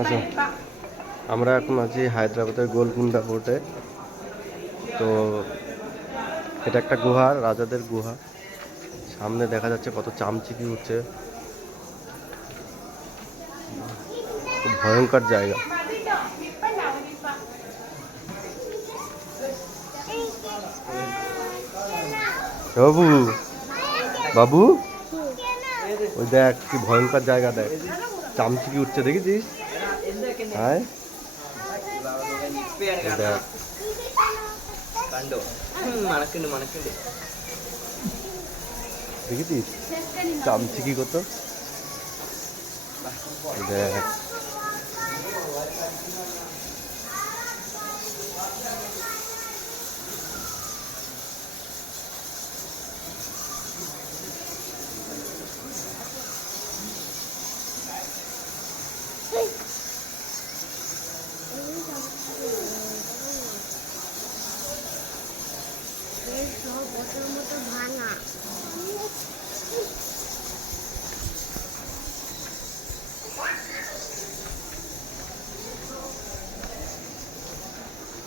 আচ্ছা, আমরা এখন আছি হায়দ্রাবাদের গোলকুন্ডা ফোর্টে। তো এটা একটা গুহা, রাজাদের গুহা। সামনে দেখা যাচ্ছে কত চামচিকি উঠছে, খুব ভয়ঙ্কর জায়গা। বাবু, বাবু, ওই দেখ কি ভয়ঙ্কর জায়গা, দেখ চামচিকি উঠছে, দেখেছিস? হ্যাঁ, দেখ দেখেছিস চামচিকি কত, দেখ।